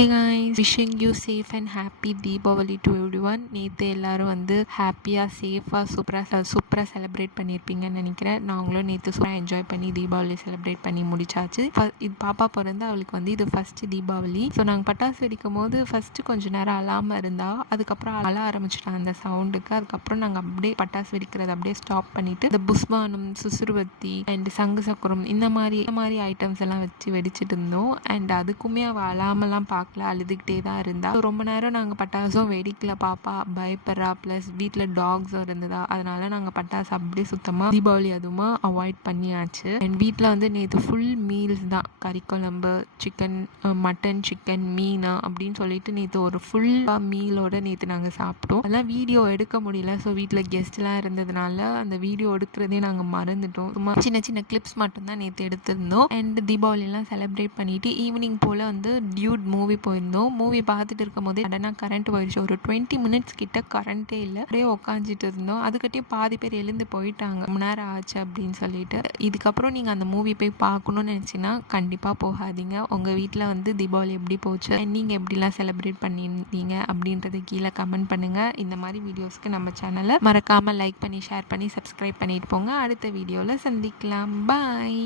Hey guys, wishing you safe and happy Deepavali to everyone. நேற்று எல்லோரும் வந்து ஹாப்பியாக சேஃபாக சூப்பராக செலிப்ரேட் பண்ணியிருப்பீங்கன்னு நினைக்கிறேன். நாங்களும் நேற்று சூப்பராக என்ஜாய் பண்ணி தீபாவளி செலிப்ரேட் பண்ணி முடிச்சாச்சு. இது பாப்பா பிறந்து அவளுக்கு வந்து இது ஃபஸ்ட்டு தீபாவளி. ஸோ நாங்கள் பட்டாசு வெடிக்கும் போது ஃபஸ்ட்டு கொஞ்சம் நேரம் அழாமல் இருந்தால் அதுக்கப்புறம் அழ ஆரம்பிச்சிட்டோம் அந்த சவுண்டுக்கு. அதுக்கப்புறம் நாங்கள் அப்படியே பட்டாசு வெடிக்கிறத அப்படியே ஸ்டாப் பண்ணிவிட்டு இந்த புஸ்வானம், சுசுறுவத்தி அண்ட் சங்கு சக்கரம் இந்த மாதிரி ஐட்டம்ஸ் எல்லாம் வச்சு வெடிச்சிட்டு இருந்தோம். அண்ட் அதுக்குமே அவள் அழாமலாம் பார்க்கல, அழுதுகிட்டே தான் இருந்தா. ரொம்ப நேரம் நாங்கள் பட்டாசும் வெடிக்கல, பாப்பா பயப்படுறா. ப்ளஸ் வீட்டில் டாக்ஸும் இருந்ததா, அதனால நாங்கள் பட்டாசு அப்படியே சுத்தமாக தீபாவளி அதுவுமா அவாய்ட் பண்ணியாச்சு. அண்ட் வீட்டில் வந்து நேற்று ஃபுல் மீல்ஸ் தான், கறி குழம்பு, சிக்கன், மட்டன், சிக்கன், மீன் அப்படின்னு சொல்லிட்டு நேற்று ஒரு ஃபுல்லாக மீலோட நேற்று நாங்கள் சாப்பிட்டோம். அதெல்லாம் வீடியோ எடுக்க முடியல. ஸோ வீட்டில் கெஸ்ட்லாம் இருந்ததுனால அந்த வீடியோ எடுக்கிறதே நாங்கள் மறந்துட்டோம். சும்மா சின்ன சின்ன கிளிப்ஸ் மட்டும்தான் நேற்று எடுத்திருந்தோம். அண்ட் தீபாவளிலாம் செலிப்ரேட் பண்ணிட்டு ஈவினிங் போல் வந்து டியூட் மூவி போயிருந்தோம். மூவி பார்த்துட்டு இருக்கும் போதே சடனாக கரண்ட் போயிடுச்சு. ஒரு 20 மினிட்ஸ் கிட்ட கரண்ட்டே இல்லை, அப்படியே உட்காந்துட்டு இருந்தோம். அதுக்கிட்டே பாதி பேர் எழுந்து போயிட்டாங்க, ரொம்ப நேரம் ஆச்சு அப்படின்னு சொல்லிட்டு. இதுக்கப்புறம் நீங்கள் அந்த மூவி போய் பார்க்கணுன்னு நினச்சிங்கன்னா கண்டிப்பாக போகாதீங்க. உங்கள் வீட்டில் வந்து தீபாவளி எப்படி போச்சு, நீங்கள் எப்படிலாம் செலிப்ரேட் பண்ணியிருந்தீங்க அப்படின்றது கீழே கமெண்ட் பண்ணுங்கள். இந்த மாதிரி வீடியோஸ்க்கு நம்ம சேனலை மறக்காமல் லைக் பண்ணி, ஷேர் பண்ணி, சப்ஸ்கிரைப் பண்ணிட்டு போங்க. அடுத்த வீடியோவில் சந்திக்கலாம். பாய்.